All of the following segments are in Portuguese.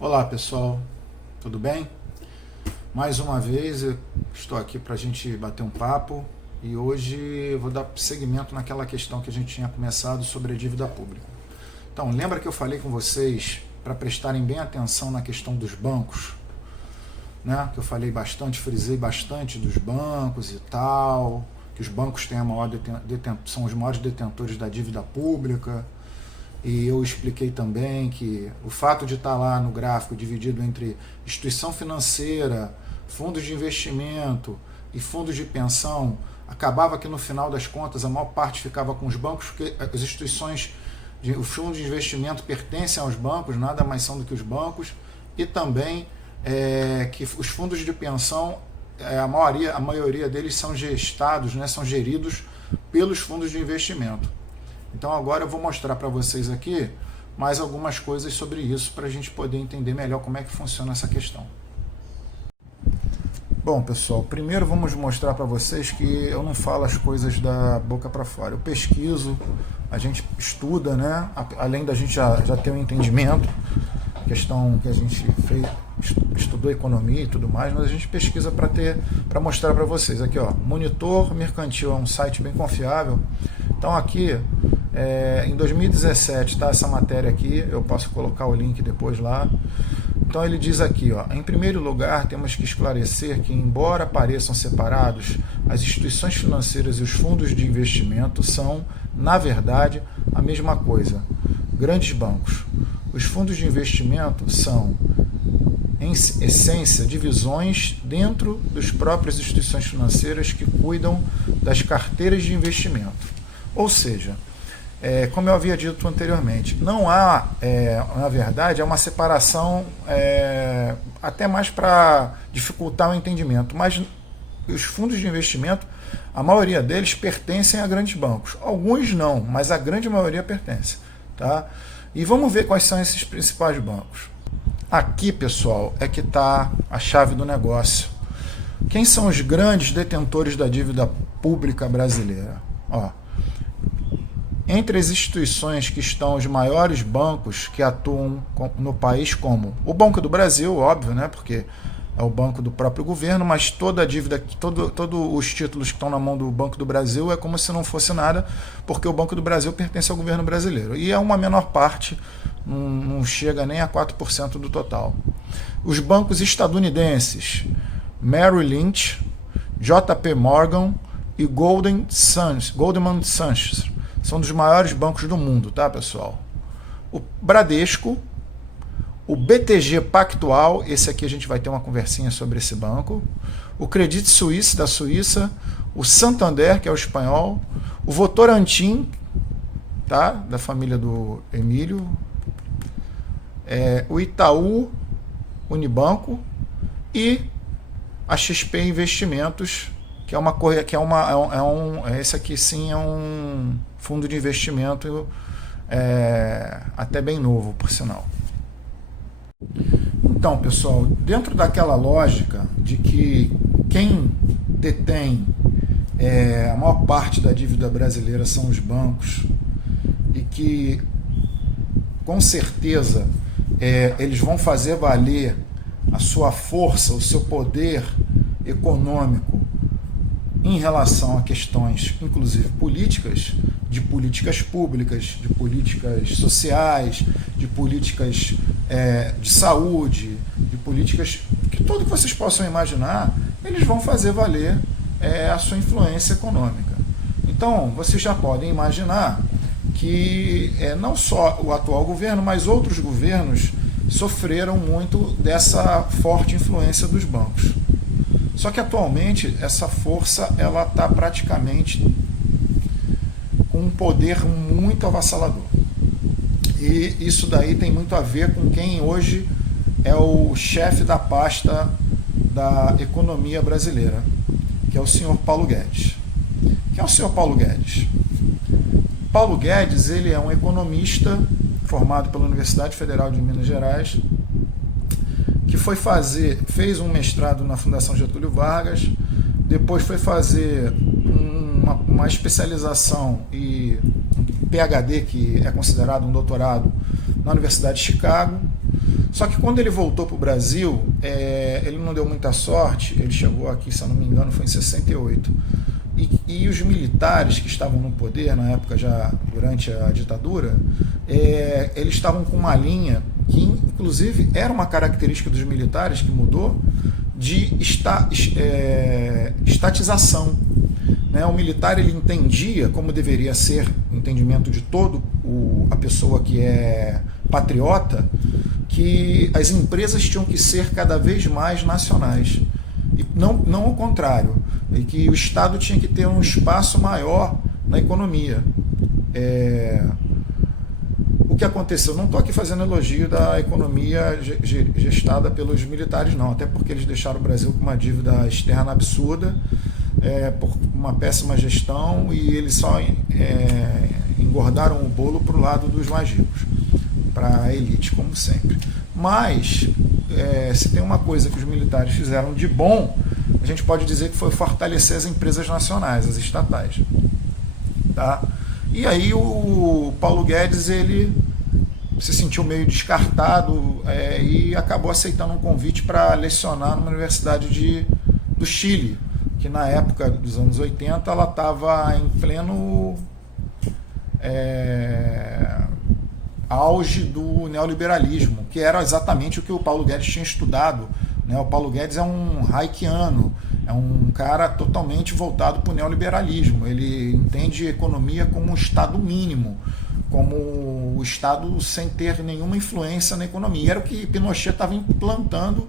Olá pessoal, tudo bem? Mais uma vez eu estou aqui para a gente bater um papo e hoje eu vou dar seguimento naquela questão que a gente tinha começado sobre a dívida pública. Então, lembra que eu falei com vocês para prestarem bem atenção na questão dos bancos, né? Que eu falei bastante, frisei bastante dos bancos e tal, que os bancos têm são os maiores detentores da dívida pública. E eu expliquei também que o fato de estar lá no gráfico dividido entre instituição financeira, fundos de investimento e fundos de pensão, acabava que no final das contas a maior parte ficava com os bancos, porque as instituições, os fundos de investimento pertencem aos bancos, nada mais são do que os bancos, e também que os fundos de pensão, a maioria deles são gestados, né, são geridos pelos fundos de investimento. Então agora eu vou mostrar para vocês aqui mais algumas coisas sobre isso para a gente poder entender melhor como é que funciona essa questão. Bom pessoal, primeiro vamos mostrar para vocês que eu não falo as coisas da boca para fora. Eu pesquiso, a gente estuda, né? Além da gente já ter um entendimento, questão que a gente estudou economia e tudo mais, mas a gente pesquisa para mostrar para vocês. Aqui ó, Monitor Mercantil é um site bem confiável. Então aqui em 2017 está essa matéria aqui, eu posso colocar o link depois lá. Então ele diz aqui, ó, em primeiro lugar temos que esclarecer que, embora pareçam separados, as instituições financeiras e os fundos de investimento são, na verdade, a mesma coisa. Grandes bancos. Os fundos de investimento são, em essência, divisões dentro das próprias instituições financeiras que cuidam das carteiras de investimento. Ou seja, como eu havia dito anteriormente, não há, na verdade, é uma separação até mais para dificultar o entendimento, mas os fundos de investimento, a maioria deles pertencem a grandes bancos. Alguns não, mas a grande maioria pertence. Tá? E vamos ver quais são esses principais bancos. Aqui, pessoal, é que está a chave do negócio. Quem são os grandes detentores da dívida pública brasileira? Ó, entre as instituições que estão os maiores bancos que atuam no país, como o Banco do Brasil, óbvio, né, porque é o banco do próprio governo, mas toda a dívida, todos os títulos que estão na mão do Banco do Brasil é como se não fosse nada, porque o Banco do Brasil pertence ao governo brasileiro. E é uma menor parte, não chega nem a 4% do total. Os bancos estadunidenses, Merrill Lynch, JP Morgan e Goldman Sachs, são dos maiores bancos do mundo, tá, pessoal? O Bradesco, o BTG Pactual, esse aqui a gente vai ter uma conversinha sobre esse banco, o Credit Suisse, da Suíça, o Santander, que é o espanhol, o Votorantim, tá, da família do Emílio, o Itaú Unibanco e a XP Investimentos, que esse aqui sim é um fundo de investimento até bem novo, por sinal. Então, pessoal, dentro daquela lógica de que quem detém a maior parte da dívida brasileira são os bancos e que, com certeza, eles vão fazer valer a sua força, o seu poder econômico em relação a questões, inclusive políticas, de políticas públicas, de políticas sociais, de políticas de saúde, de políticas que tudo que vocês possam imaginar, eles vão fazer valer a sua influência econômica. Então, vocês já podem imaginar que não só o atual governo, mas outros governos sofreram muito dessa forte influência dos bancos. Só que atualmente essa força ela está praticamente com um poder muito avassalador. E isso daí tem muito a ver com quem hoje é o chefe da pasta da economia brasileira, que é o senhor Paulo Guedes. Quem é o senhor Paulo Guedes? Paulo Guedes, ele é um economista formado pela Universidade Federal de Minas Gerais, que fez um mestrado na Fundação Getúlio Vargas, depois foi fazer uma especialização e um PhD, que é considerado um doutorado, na Universidade de Chicago. Só que quando ele voltou para o Brasil, ele não deu muita sorte, ele chegou aqui, se eu não me engano, foi em 68. E os militares que estavam no poder, na época já durante a ditadura, eles estavam com uma linha que, inclusive, era uma característica dos militares que mudou, de estatização. Né? O militar ele entendia, como deveria ser o entendimento de todo a pessoa que é patriota, que as empresas tinham que ser cada vez mais nacionais. E não o contrário, e que o Estado tinha que ter um espaço maior na economia. O que aconteceu? Não estou aqui fazendo elogio da economia gestada pelos militares, não, até porque eles deixaram o Brasil com uma dívida externa absurda, por uma péssima gestão, e eles só engordaram o bolo para o lado dos mais ricos, para a elite, como sempre. Mas, se tem uma coisa que os militares fizeram de bom, a gente pode dizer que foi fortalecer as empresas nacionais, as estatais. Tá? E aí o Paulo Guedes, ele se sentiu meio descartado e acabou aceitando um convite para lecionar numa universidade do Chile, que na época dos anos 80 ela estava em pleno auge do neoliberalismo, que era exatamente o que o Paulo Guedes tinha estudado. Né? O Paulo Guedes é um Hayekiano, é um cara totalmente voltado para o neoliberalismo. Ele entende economia como um estado mínimo, como o Estado sem ter nenhuma influência na economia. Era o que Pinochet estava implantando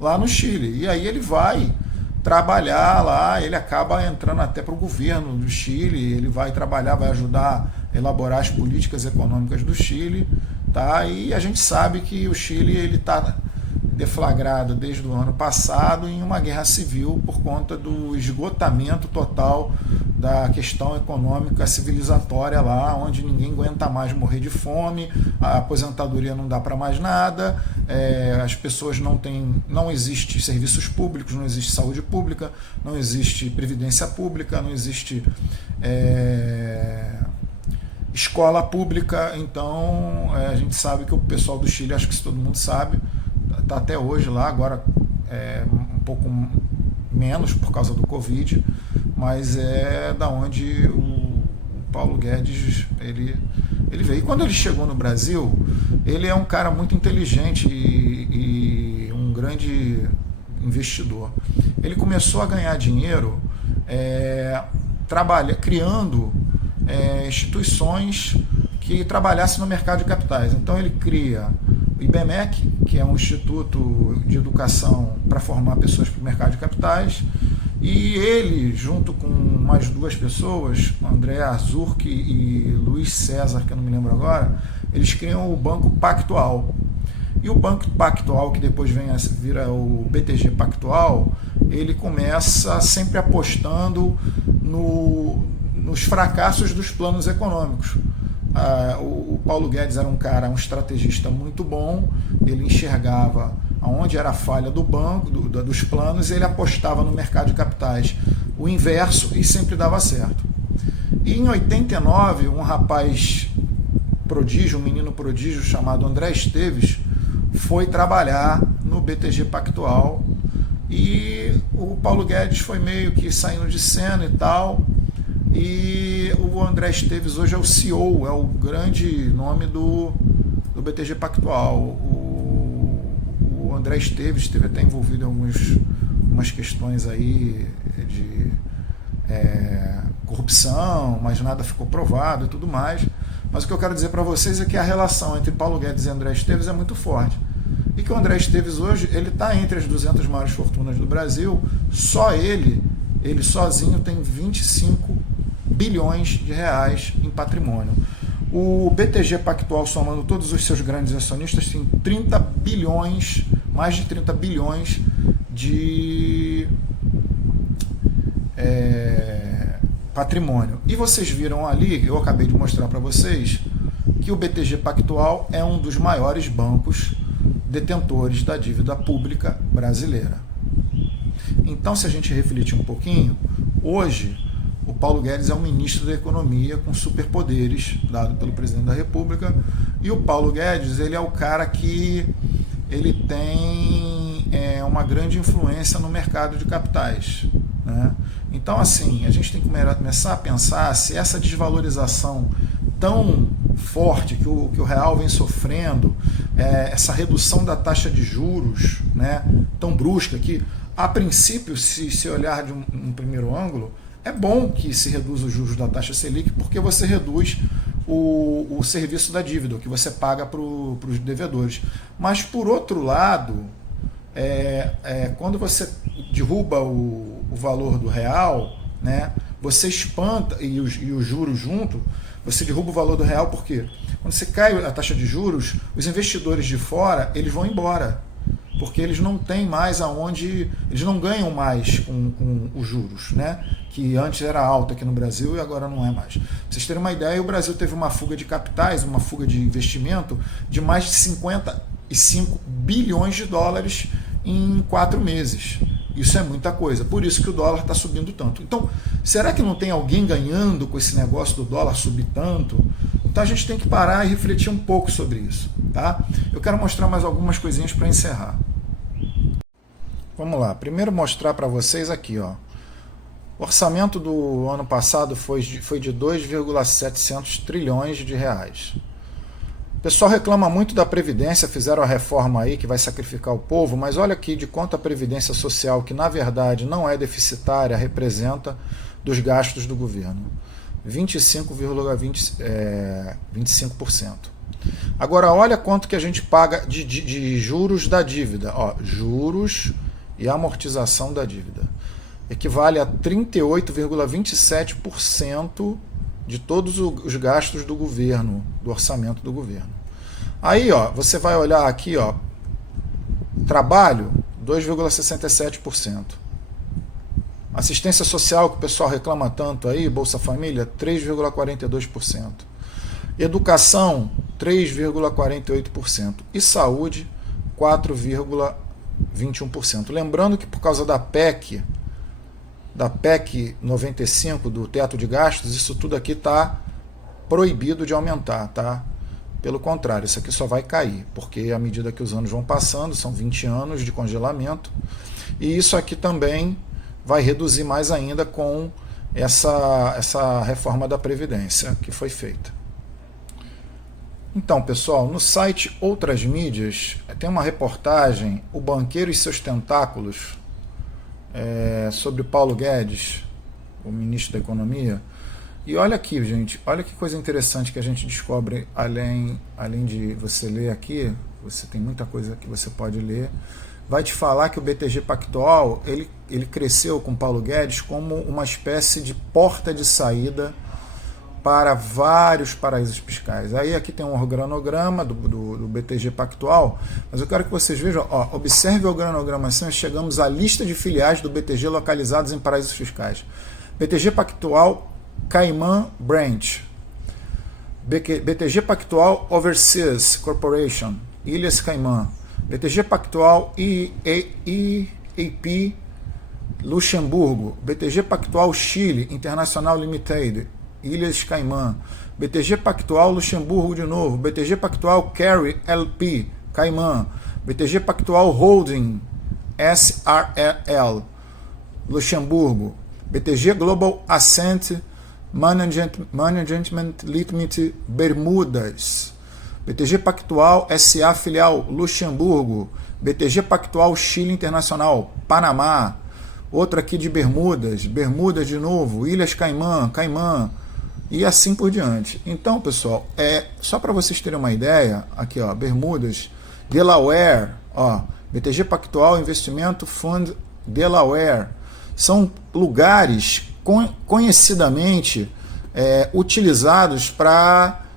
lá no Chile. E aí ele vai trabalhar lá, ele acaba entrando até para o governo do Chile, ele vai trabalhar, vai ajudar a elaborar as políticas econômicas do Chile, tá? E a gente sabe que o Chile ele está deflagrado desde o ano passado em uma guerra civil por conta do esgotamento total da questão econômica civilizatória lá, onde ninguém aguenta mais morrer de fome, a aposentadoria não dá para mais nada, as pessoas não existe serviços públicos, não existe saúde pública, não existe previdência pública, não existe escola pública. Então a gente sabe que o pessoal do Chile, acho que isso todo mundo sabe, está até hoje lá, agora um pouco menos por causa do Covid, mas é da onde o Paulo Guedes ele veio. E quando ele chegou no Brasil, ele é um cara muito inteligente e um grande investidor. Ele começou a ganhar dinheiro criando instituições que trabalhassem no mercado de capitais. Então ele cria o IBMEC, que é um instituto de educação para formar pessoas para o mercado de capitais, e ele, junto com mais duas pessoas, André Azurk e Luiz César, que eu não me lembro agora, eles criam o Banco Pactual. E o Banco Pactual, que depois vira o BTG Pactual, ele começa sempre apostando nos fracassos dos planos econômicos. O Paulo Guedes era um estrategista muito bom, ele enxergava aonde era a falha do banco, dos planos, e ele apostava no mercado de capitais o inverso e sempre dava certo. E em 89, um rapaz prodígio, um menino prodígio chamado André Esteves, foi trabalhar no BTG Pactual, e o Paulo Guedes foi meio que saindo de cena e tal. E o André Esteves hoje é o CEO, é o grande nome do BTG Pactual. O André Esteves esteve até envolvido em algumas questões aí de corrupção, mas nada ficou provado e tudo mais. Mas o que eu quero dizer para vocês é que a relação entre Paulo Guedes e André Esteves é muito forte. E que o André Esteves hoje ele está entre as 200 maiores fortunas do Brasil. Só ele sozinho tem 25 bilhões de reais em patrimônio. O BTG Pactual, somando todos os seus grandes acionistas, tem 30 bilhões, mais de 30 bilhões de patrimônio. E vocês viram ali, eu acabei de mostrar para vocês, que o BTG Pactual é um dos maiores bancos detentores da dívida pública brasileira. Então, se a gente refletir um pouquinho, hoje o Paulo Guedes é um ministro da Economia com superpoderes dado pelo presidente da República, e o Paulo Guedes ele é o cara que ele tem uma grande influência no mercado de capitais, né? Então, assim, a gente tem que começar a pensar se essa desvalorização tão forte que o real vem sofrendo, essa redução da taxa de juros, né, tão brusca, que a princípio, se olhar de um primeiro ângulo, é bom que se reduza os juros da taxa Selic, porque você reduz o serviço da dívida, o que você paga para os devedores. Mas, por outro lado, quando você derruba o valor do real, né, você espanta, e os juros junto, você derruba o valor do real, porque quando você cai a taxa de juros, os investidores de fora, eles vão embora, porque eles não têm mais aonde, eles não ganham mais com os juros, né, que antes era alta aqui no Brasil e agora não é mais. Pra vocês terem uma ideia, o Brasil teve uma fuga de capitais, uma fuga de investimento de mais de 55 bilhões de dólares em 4 meses. Isso é muita coisa, por isso que o dólar está subindo tanto. Então, será que não tem alguém ganhando com esse negócio do dólar subir tanto? Então a gente tem que parar e refletir um pouco sobre isso, tá? Eu quero mostrar mais algumas coisinhas para encerrar. Vamos lá, primeiro mostrar para vocês aqui, ó. O orçamento do ano passado foi de 2,700 trilhões de reais. O pessoal reclama muito da Previdência, fizeram a reforma aí que vai sacrificar o povo, mas olha aqui de quanto a Previdência Social, que na verdade não é deficitária, representa dos gastos do governo. 25,25%. Agora olha quanto que a gente paga de juros da dívida. Ó, juros e amortização da dívida. Equivale a 38,27% de todos os gastos do governo, do orçamento do governo. Aí, ó, você vai olhar aqui, ó, trabalho, 2,67%. Assistência social, que o pessoal reclama tanto aí, Bolsa Família, 3,42%. Educação, 3,48%. E saúde, 4,21%. Lembrando que por causa da PEC 95, do teto de gastos, isso tudo aqui está proibido de aumentar, tá? Pelo contrário, isso aqui só vai cair, porque à medida que os anos vão passando, são 20 anos de congelamento, e isso aqui também vai reduzir mais ainda com essa reforma da Previdência que foi feita. Então, pessoal, no site Outras Mídias tem uma reportagem, O Banqueiro e Seus Tentáculos, sobre Paulo Guedes, o ministro da Economia. E olha aqui, gente, olha que coisa interessante que a gente descobre, além de você ler aqui, você tem muita coisa que você pode ler, vai te falar que o BTG Pactual, ele cresceu com Paulo Guedes como uma espécie de porta de saída para vários paraísos fiscais. Aí aqui tem um organograma do BTG Pactual, mas eu quero que vocês vejam, ó, observe o organograma assim, chegamos à lista de filiais do BTG localizados em paraísos fiscais. BTG Pactual Cayman Branch, BTG Pactual Overseas Corporation, Ilhas Caimã, BTG Pactual EAP Luxemburgo, BTG Pactual Chile Internacional Limited, Ilhas Caimã, BTG Pactual Luxemburgo de novo, BTG Pactual Carry LP Caimã, BTG Pactual Holding SRL Luxemburgo, BTG Global Ascent Management Limited Bermudas, BTG Pactual SA Filial Luxemburgo, BTG Pactual Chile Internacional Panamá, outra aqui de Bermudas de novo, Ilhas Caimã, e assim por diante. Então, pessoal, só para vocês terem uma ideia, aqui, ó, Bermudas, Delaware, ó, BTG Pactual Investimento Fund Delaware, são lugares conhecidamente utilizados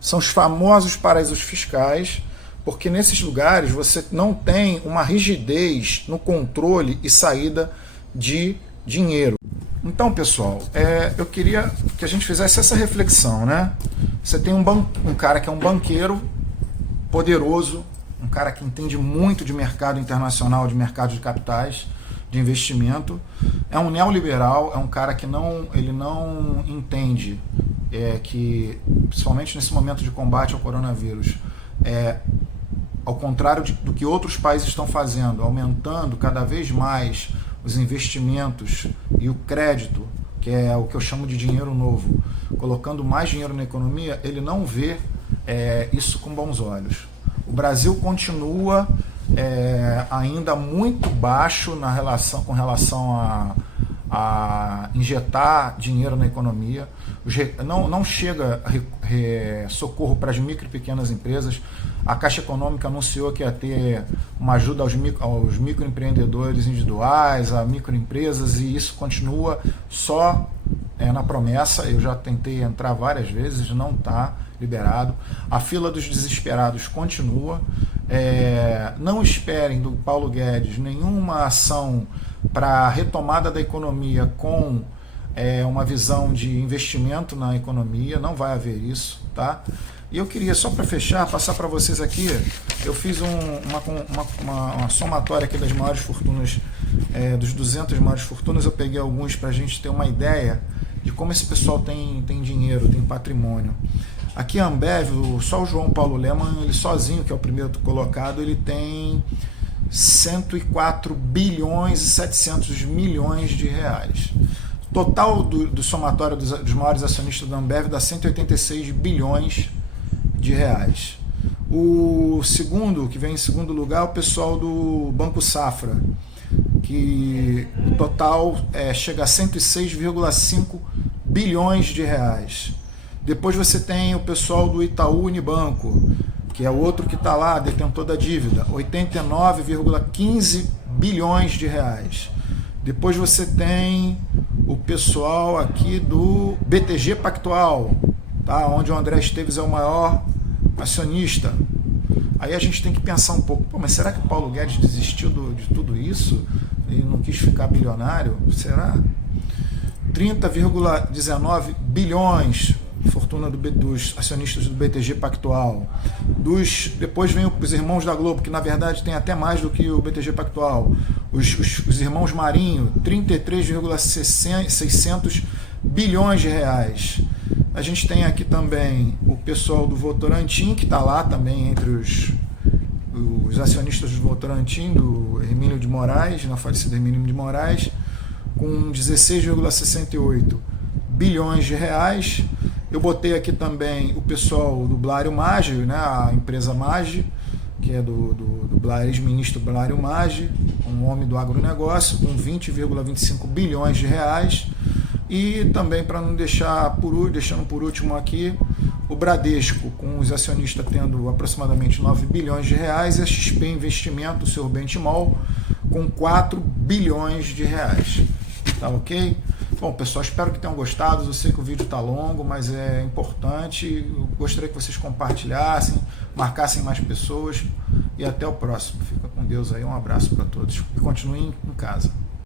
são os famosos paraísos fiscais, porque nesses lugares você não tem uma rigidez no controle e saída de dinheiro. Então, pessoal, eu queria que a gente fizesse essa reflexão, né? Você tem um cara que é um banqueiro poderoso, um cara que entende muito de mercado internacional, de mercado de capitais, de investimento, é um neoliberal, é um cara que ele não entende que, principalmente nesse momento de combate ao coronavírus, ao contrário do que outros países estão fazendo, aumentando cada vez mais os investimentos e o crédito, que é o que eu chamo de dinheiro novo, colocando mais dinheiro na economia, ele não vê isso com bons olhos. O Brasil continua ainda muito baixo com relação a injetar dinheiro na economia. Não chega socorro para as micro e pequenas empresas. A Caixa Econômica anunciou que ia ter uma ajuda aos microempreendedores individuais, a microempresas, e isso continua só na promessa. Eu já tentei entrar várias vezes, não está liberado. A fila dos desesperados continua. Não esperem do Paulo Guedes nenhuma ação para a retomada da economia com uma visão de investimento na economia. Não vai haver isso, tá? E eu queria, só para fechar, passar para vocês aqui, eu fiz uma somatória aqui das maiores fortunas, dos 200 maiores fortunas. Eu peguei alguns para a gente ter uma ideia de como esse pessoal tem dinheiro, tem patrimônio. Aqui a Ambev, só o João Paulo Lemann, ele sozinho, que é o primeiro colocado, ele tem 104 bilhões e 700 milhões de reais. Total do somatório dos maiores acionistas da Ambev dá 186 bilhões de reais. O segundo, que vem em segundo lugar, é o pessoal do Banco Safra, que o total chega a 106,5 bilhões de reais. Depois você tem o pessoal do Itaú Unibanco, que é o outro que está lá, detentor da dívida, 89,15 bilhões de reais. Depois você tem o pessoal aqui do BTG Pactual, tá? Onde o André Esteves é o maior acionista. Aí a gente tem que pensar um pouco, mas será que o Paulo Guedes desistiu de tudo isso e não quis ficar bilionário? Será? 30,19 bilhões fortuna dos acionistas do BTG Pactual. Depois vem os irmãos da Globo, que na verdade tem até mais do que o BTG Pactual. Os irmãos Marinho, 33,600 bilhões de reais. A gente tem aqui também o pessoal do Votorantim, que está lá também entre os acionistas do Votorantim, do Hermínio de Moraes, na falecida Hermínio de Moraes, com 16,68 bilhões de reais. Eu botei aqui também o pessoal do Blário Maggi, né, a empresa Maggi, que é do ex-ministro Blário Maggi, um homem do agronegócio, com 20,25 bilhões de reais. E também, para não deixando por último aqui, o Bradesco, com os acionistas tendo aproximadamente 9 bilhões de reais, e a XP Investimento, o seu Benchimol, com 4 bilhões de reais. Tá ok? Bom, pessoal, espero que tenham gostado. Eu sei que o vídeo está longo, mas é importante. Eu gostaria que vocês compartilhassem, marcassem mais pessoas. E até o próximo. Fica com Deus aí. Um abraço para todos. E continuem em casa.